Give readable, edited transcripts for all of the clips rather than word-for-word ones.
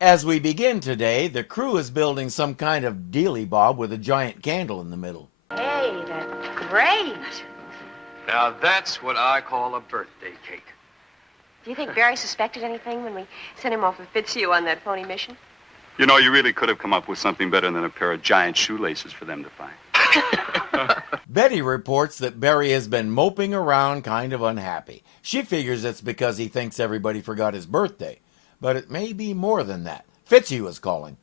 As we begin today, the crew is building some kind of dealy-bob with a giant candle in the middle. Hey, that's great. Now that's what I call a birthday cake. Do you think Barry suspected anything when we sent him off with Fitzhugh on that phony mission? You know, you really could have come up with something better than a pair of giant shoelaces for them to find. Betty reports that Barry has been moping around kind of unhappy. She figures it's because he thinks everybody forgot his birthday. But it may be more than that. Fitzhugh is calling.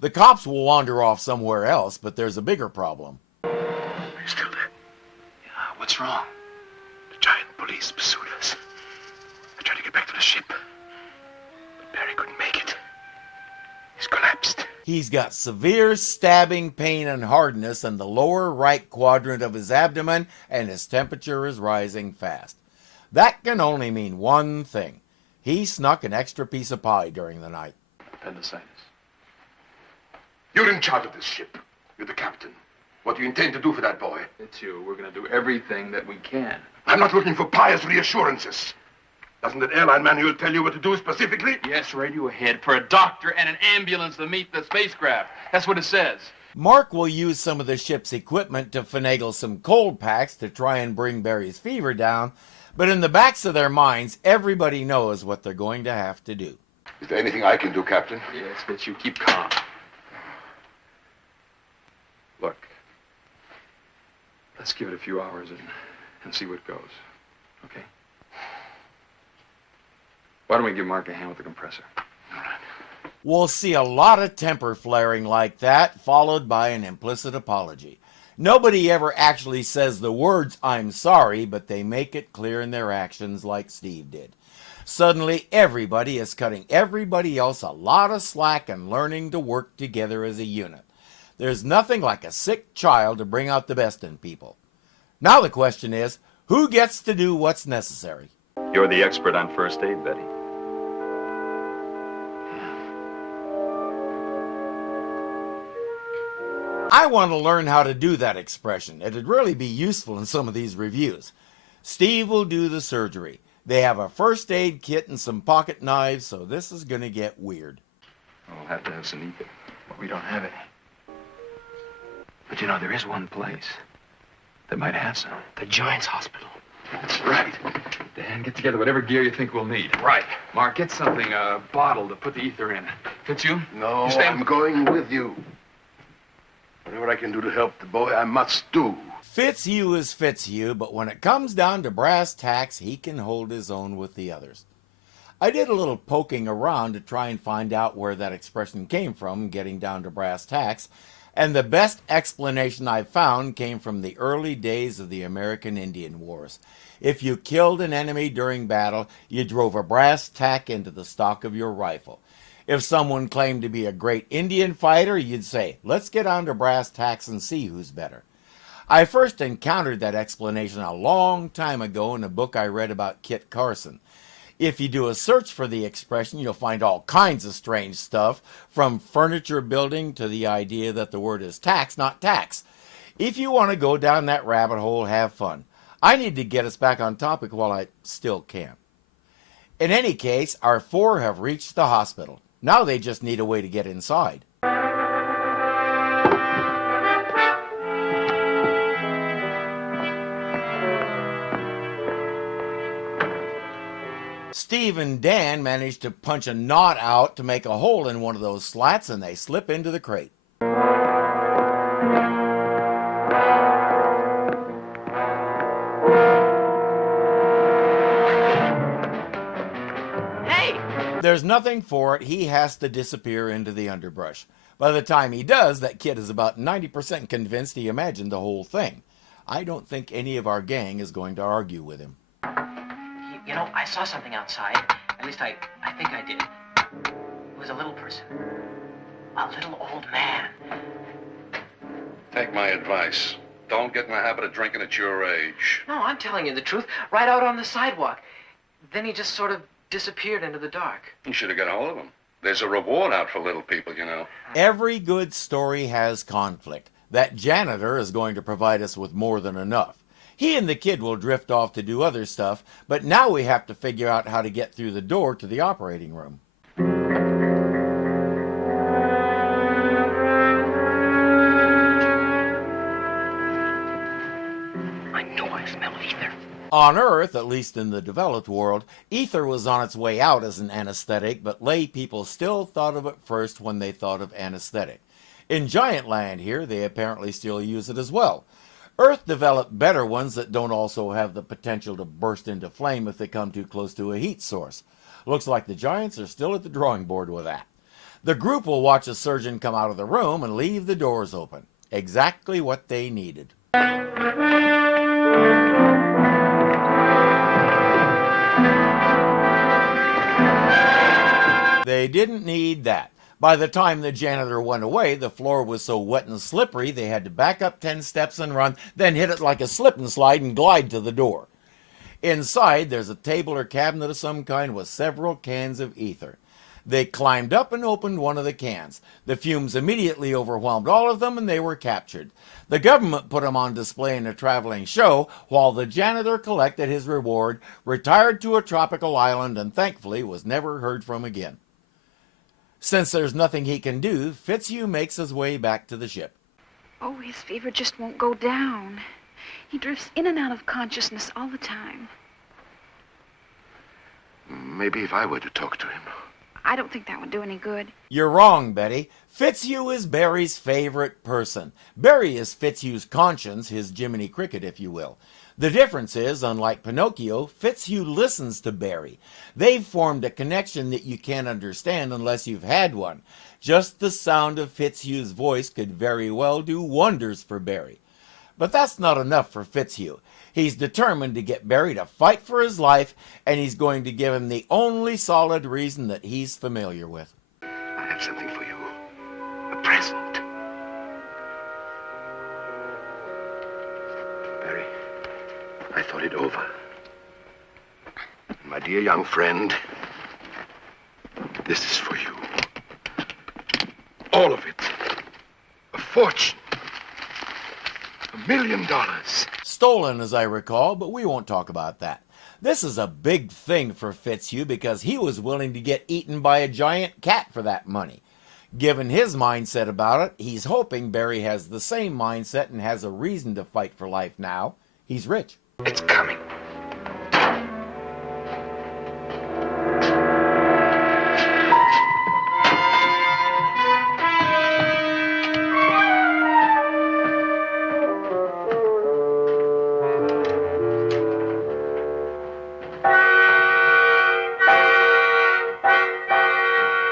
The cops will wander off somewhere else, but there's a bigger problem. Are you still there? Yeah, what's wrong? The giant police pursued us. I tried to get back to the ship, but Barry couldn't make it. He's collapsed. He's got severe stabbing pain and hardness in the lower right quadrant of his abdomen, and his temperature is rising fast. That can only mean one thing. He snuck an extra piece of pie during the night. Appendicitis. You're in charge of this ship. You're the captain. What do you intend to do for that boy? Fitzhugh, we're going to do everything that we can. I'm not looking for pious reassurances. Doesn't that airline manual tell you what to do specifically? Yes, radio ahead for a doctor and an ambulance to meet the spacecraft. That's what it says. Mark will use some of the ship's equipment to finagle some cold packs to try and bring Barry's fever down, but in the backs of their minds, everybody knows what they're going to have to do. Is there anything I can do, Captain? Yes, Fitzhugh, keep calm. Look, let's give it a few hours and see what goes, okay? Why don't we give Mark a hand with the compressor? All right. We'll see a lot of temper flaring like that, followed by an implicit apology. Nobody ever actually says the words, "I'm sorry," but they make it clear in their actions like Steve did. Suddenly, everybody is cutting everybody else a lot of slack and learning to work together as a unit. There's nothing like a sick child to bring out the best in people. Now the question is, who gets to do what's necessary? You're the expert on first aid, Betty. I want to learn how to do that expression. It'd really be useful in some of these reviews. Steve will do the surgery. They have a first aid kit and some pocket knives, so this is going to get weird. We'll have to have some ether, but we don't have any. But you know, there is one place that might have some. The Giants Hospital. That's right. Dan, get together whatever gear you think we'll need. Right. Mark, get something, a bottle to put the ether in. Fitzhugh? No, You stay- I'm going with you. Whatever I can do to help the boy, I must do. Fitzhugh is Fitzhugh, but when it comes down to brass tacks, he can hold his own with the others. I did a little poking around to try and find out where that expression came from, getting down to brass tacks, and the best explanation I found came from the early days of the American Indian Wars. If you killed an enemy during battle, you drove a brass tack into the stock of your rifle. If someone claimed to be a great Indian fighter, you'd say, "Let's get on to brass tacks and see who's better." I first encountered that explanation a long time ago in a book I read about Kit Carson. If you do a search for the expression, you'll find all kinds of strange stuff, from furniture building to the idea that the word is tax, not tax. If you want to go down that rabbit hole, have fun. I need to get us back on topic while I still can. In any case, our four have reached the hospital. Now they just need a way to get inside. Steve and Dan manage to punch a knot out to make a hole in one of those slats, and they slip into the crate. There's nothing for it. He has to disappear into the underbrush. By the time he does, that kid is about 90% convinced he imagined the whole thing. I don't think any of our gang is going to argue with him. You know, I saw something outside. At least I think I did. It was a little person. A little old man. Take my advice. Don't get in the habit of drinking at your age. No, I'm telling you the truth. Right out on the sidewalk. Then he just sort of disappeared into the dark. You should have got hold of him. There's a reward out for little people, you know. Every good story has conflict. That janitor is going to provide us with more than enough. He and the kid will drift off to do other stuff, but now we have to figure out how to get through the door to the operating room. I know I smell ether. On Earth, at least in the developed world, ether was on its way out as an anesthetic, but lay people still thought of it first when they thought of anesthetic. In Giant Land here, they apparently still use it as well. Earth developed better ones that don't also have the potential to burst into flame if they come too close to a heat source. Looks like the Giants are still at the drawing board with that. The group will watch a surgeon come out of the room and leave the doors open. Exactly what they needed. They didn't need that. By the time the janitor went away, the floor was so wet and slippery they had to back up 10 steps and run, then hit it like a slip and slide and glide to the door. Inside, there's a table or cabinet of some kind with several cans of ether. They climbed up and opened one of the cans. The fumes immediately overwhelmed all of them and they were captured. The government put them on display in a traveling show while the janitor collected his reward, retired to a tropical island, and thankfully was never heard from again. Since there's nothing he can do, Fitzhugh makes his way back to the ship. Oh, his fever just won't go down. He drifts in and out of consciousness all the time. Maybe if I were to talk to him. I don't think that would do any good. You're wrong, Betty. Fitzhugh is Barry's favorite person. Barry is Fitzhugh's conscience, his Jiminy Cricket, if you will. The difference is, unlike Pinocchio, Fitzhugh listens to Barry. They've formed a connection that you can't understand unless you've had one. Just the sound of Fitzhugh's voice could very well do wonders for Barry. But that's not enough for Fitzhugh. He's determined to get Barry to fight for his life, and he's going to give him the only solid reason that he's familiar with. I have something for you. A present. Barry, I thought it over. My dear young friend, this is for you. All of it. A fortune. $1 million. Stolen, as I recall, but we won't talk about that. This is a big thing for Fitzhugh because he was willing to get eaten by a giant cat for that money. Given his mindset about it, he's hoping Barry has the same mindset and has a reason to fight for life now. He's rich. It's coming.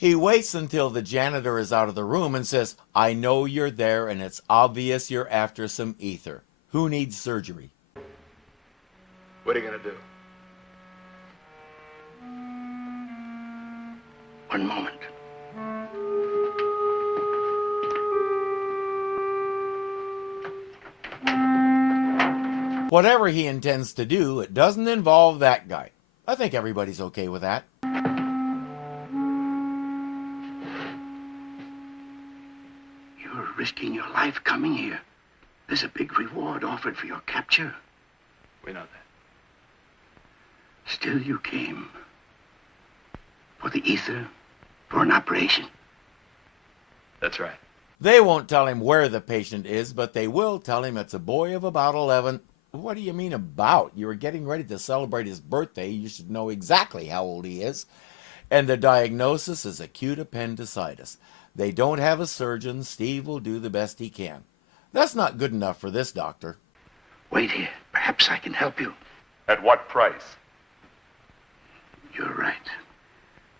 He waits until the janitor is out of the room and says, "I know you're there and it's obvious you're after some ether. Who needs surgery?" What are you going to do? One moment. Whatever he intends to do, it doesn't involve that guy. I think everybody's okay with that. You're risking your life coming here. There's a big reward offered for your capture. We know that. Still you came. For the ether, for an operation. That's right. They won't tell him where the patient is, but they will tell him it's a boy of about 11. What do you mean about? You were getting ready to celebrate his birthday. You should know exactly how old he is. And the diagnosis is acute appendicitis. They don't have a surgeon. Steve will do the best he can. That's not good enough for this doctor. Wait here. Perhaps I can help you. At what price? You're right.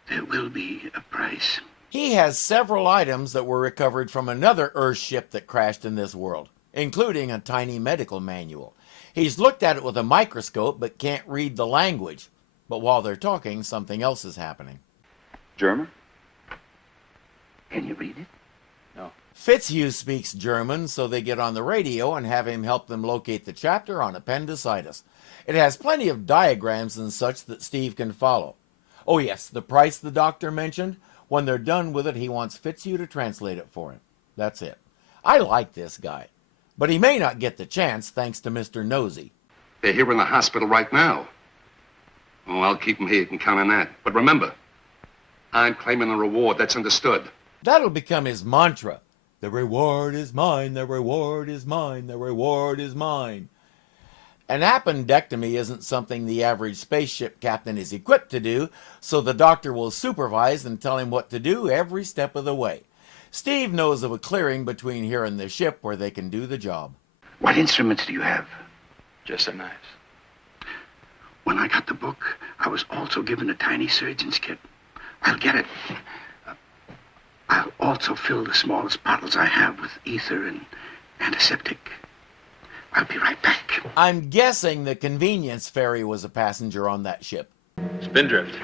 There will be a price. He has several items that were recovered from another Earth ship that crashed in this world, including a tiny medical manual. He's looked at it with a microscope but can't read the language. But while they're talking, something else is happening. German? Can you read it? No. Fitzhugh speaks German, so they get on the radio and have him help them locate the chapter on appendicitis. It has plenty of diagrams and such that Steve can follow. Oh yes, the price the doctor mentioned. When they're done with it, he wants Fitzhugh to translate it for him. That's it. I like this guy, but he may not get the chance thanks to Mr. Nosy. They're here in the hospital right now. Oh, I'll keep them here. You can count on that. But remember, I'm claiming the reward. That's understood. That'll become his mantra. The reward is mine, the reward is mine, the reward is mine. An appendectomy isn't something the average spaceship captain is equipped to do, so the doctor will supervise and tell him what to do every step of the way. Steve knows of a clearing between here and the ship where they can do the job. What instruments do you have? Just a knife. When I got the book, I was also given a tiny surgeon's kit. I'll get it. I'll also fill the smallest bottles I have with ether and antiseptic. I'll be right back. I'm guessing the convenience ferry was a passenger on that ship. Spindrift.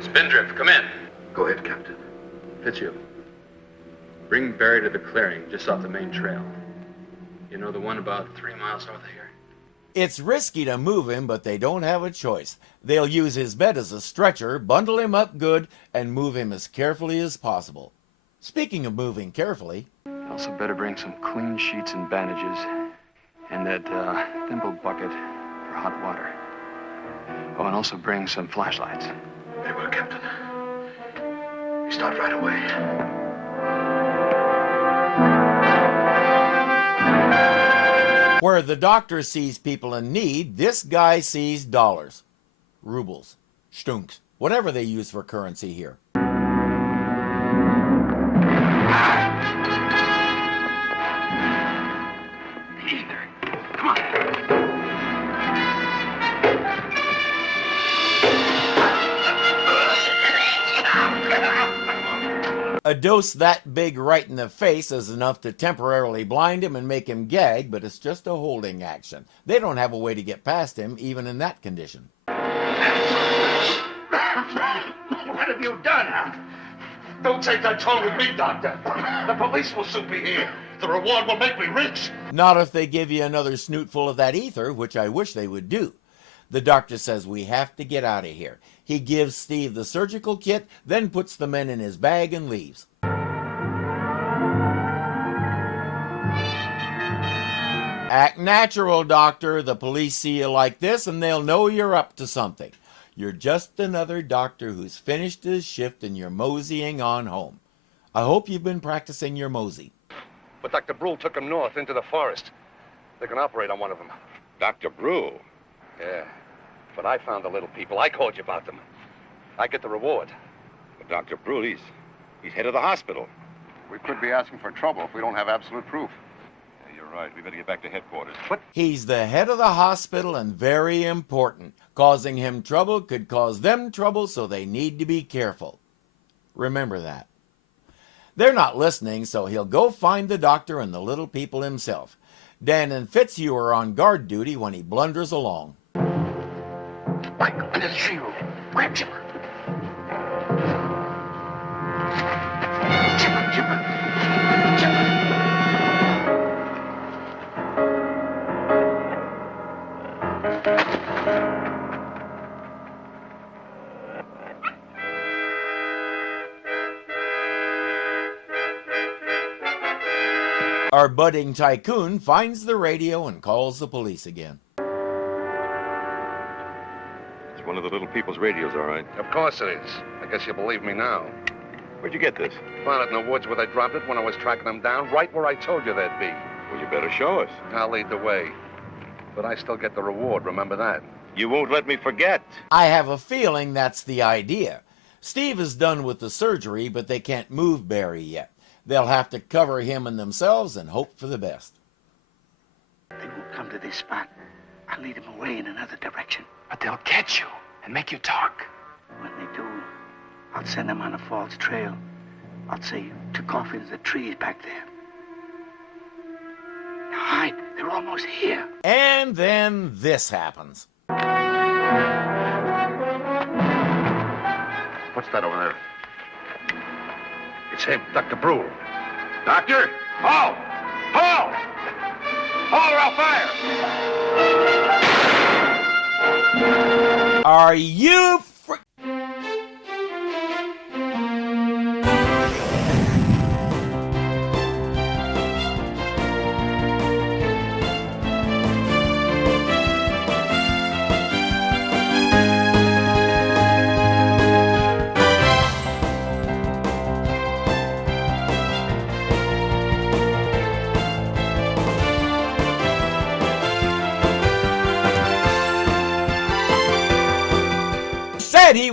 Spindrift, come in. Go ahead, Captain. Fitzhugh. Bring Barry to the clearing just off the main trail. You know, the one about 3 miles north of here? It's risky to move him, but they don't have a choice. They'll use his bed as a stretcher, bundle him up good, and move him as carefully as possible. Speaking of moving carefully... Also better bring some clean sheets and bandages, and that thimble bucket for hot water. Oh, and also bring some flashlights. Very well, Captain. We start right away. Where the doctor sees people in need, this guy sees dollars. Rubles, stunks, whatever they use for currency here. Come on. A dose that big right in the face is enough to temporarily blind him and make him gag, but it's just a holding action. They don't have a way to get past him, even in that condition. What have you done? Don't take that tone with me, Doctor. The police will soon be here. The reward will make me rich. Not if they give you another snootful of that ether, which I wish they would do. The doctor says we have to get out of here. He gives Steve the surgical kit, then puts the men in his bag and leaves. Act natural, doctor. The police see you like this and they'll know you're up to something. You're just another doctor who's finished his shift and you're moseying on home. I hope you've been practicing your mosey. But Dr. Bruhl took him north into the forest. They can operate on one of them. Dr. Bruhl? Yeah. But I found the little people. I called you about them. I get the reward. But Dr. Bruhl, he's head of the hospital. We could be asking for trouble if we don't have absolute proof. Yeah, you're right. We better get back to headquarters. What? He's the head of the hospital and very important. Causing him trouble could cause them trouble, so they need to be careful. Remember that. They're not listening, so he'll go find the doctor and the little people himself. Dan and Fitzhugh are on guard duty when he blunders along. Mike, under the tree room. Grab Chipper. Chipper. Our budding tycoon finds the radio and calls the police again. It's one of the little people's radios, all right. Of course it is. I guess you believe me now. Where'd you get this? Found it in the woods where they dropped it when I was tracking them down, right where I told you they'd be. Well, you better show us. I'll lead the way. But I still get the reward, remember that? You won't let me forget. I have a feeling that's the idea. Steve is done with the surgery, but they can't move Barry yet. They'll have to cover him and themselves and hope for the best. They won't come to this spot. I'll lead them away in another direction. But they'll catch you and make you talk. When they do, I'll send them on a false trail. I'll say you took off into the trees back there. Now hide. They're almost here. And then this happens. What's that over there? It's him, Dr. Bruhl. Doctor? Halt! Halt! Halt or I'll fire! Are you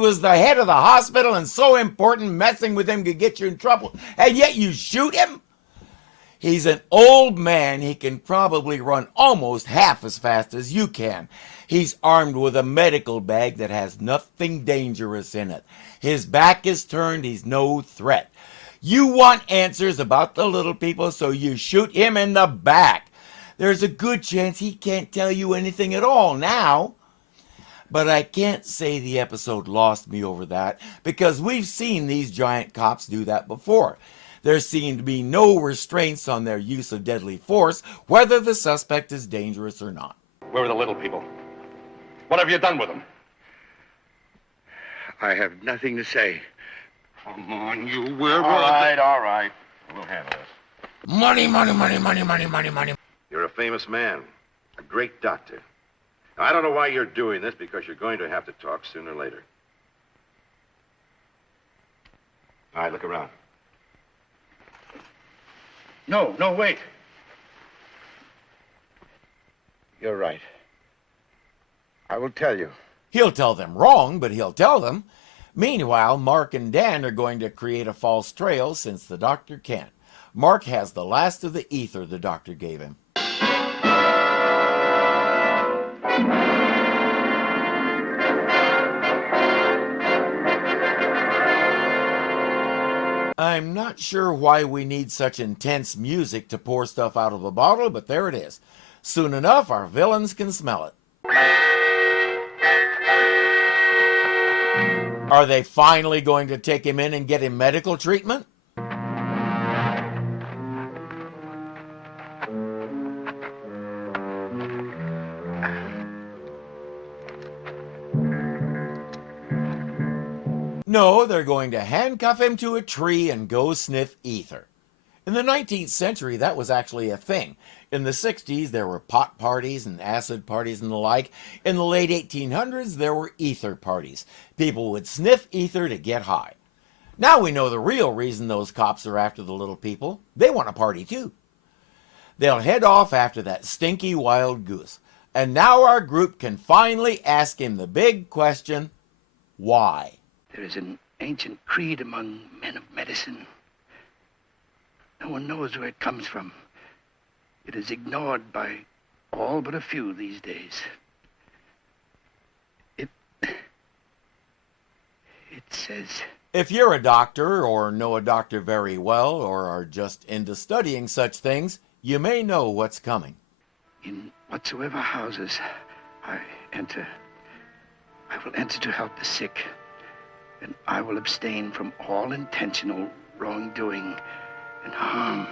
was the head of the hospital and so important messing with him could get you in trouble, and yet you shoot him? He's an old man. He can probably run almost half as fast as you can. He's armed with a medical bag that has nothing dangerous in it. His back is turned. He's no threat. You want answers about the little people, so you shoot him in the back. There's a good chance he can't tell you anything at all now. But I can't say the episode lost me over that, because we've seen these giant cops do that before. There seem to be no restraints on their use of deadly force, whether the suspect is dangerous or not. Where are the little people? What have you done with them? I have nothing to say. Come on, you will. All right. We'll handle this. Money, money, money, money, money, money, money. You're a famous man, a great doctor. Now, I don't know why you're doing this, because you're going to have to talk sooner or later. All right, look around. No, wait. You're right. I will tell you. He'll tell them wrong, but he'll tell them. Meanwhile, Mark and Dan are going to create a false trail since the doctor can't. Mark has the last of the ether the doctor gave him. I'm not sure why we need such intense music to pour stuff out of a bottle, but there it is. Soon enough, our villains can smell it. Are they finally going to take him in and get him medical treatment? No, they're going to handcuff him to a tree and go sniff ether. In the 19th century, that was actually a thing. In the 60s, there were pot parties and acid parties and the like. In the late 1800s, there were ether parties. People would sniff ether to get high. Now we know the real reason those cops are after the little people. They want a party too. They'll head off after that stinky wild goose. And now our group can finally ask him the big question, why? There is an ancient creed among men of medicine. No one knows where it comes from. It is ignored by all but a few these days. It says... If you're a doctor, or know a doctor very well, or are just into studying such things, you may know what's coming. In whatsoever houses I enter, I will enter to help the sick, and I will abstain from all intentional wrongdoing and harm.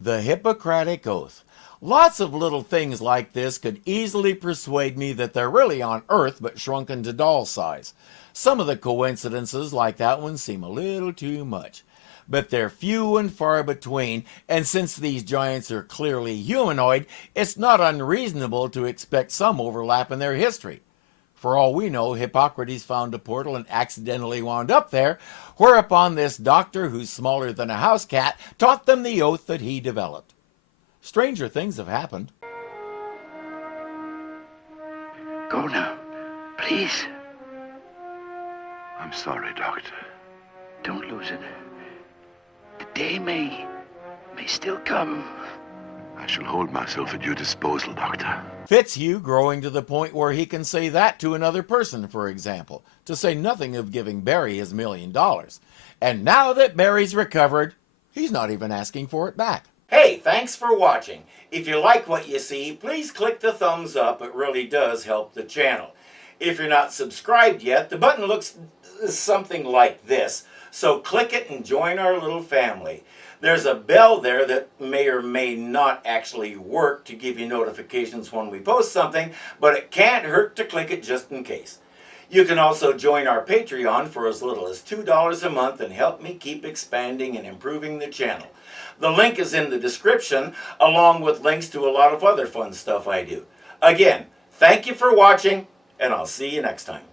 The Hippocratic Oath. Lots of little things like this could easily persuade me that they're really on Earth but shrunken to doll size. Some of the coincidences like that one seem a little too much. But they're few and far between, and since these giants are clearly humanoid, it's not unreasonable to expect some overlap in their history. For all we know, Hippocrates found a portal and accidentally wound up there, whereupon this doctor, who's smaller than a house cat, taught them the oath that he developed. Stranger things have happened. Go now, please. I'm sorry, Doctor. Don't lose it. The day may still come. I shall hold myself at your disposal, Doctor. Fitzhugh growing to the point where he can say that to another person, for example, to say nothing of giving Barry his $1 million. And now that Barry's recovered, he's not even asking for it back. Hey, thanks for watching. If you like what you see, please click the thumbs up. It really does help the channel. If you're not subscribed yet, the button looks something like this. So click it and join our little family. There's a bell there that may or may not actually work to give you notifications when we post something, but it can't hurt to click it just in case. You can also join our Patreon for as little as $2 a month and help me keep expanding and improving the channel. The link is in the description, along with links to a lot of other fun stuff I do. Again, thank you for watching, and I'll see you next time.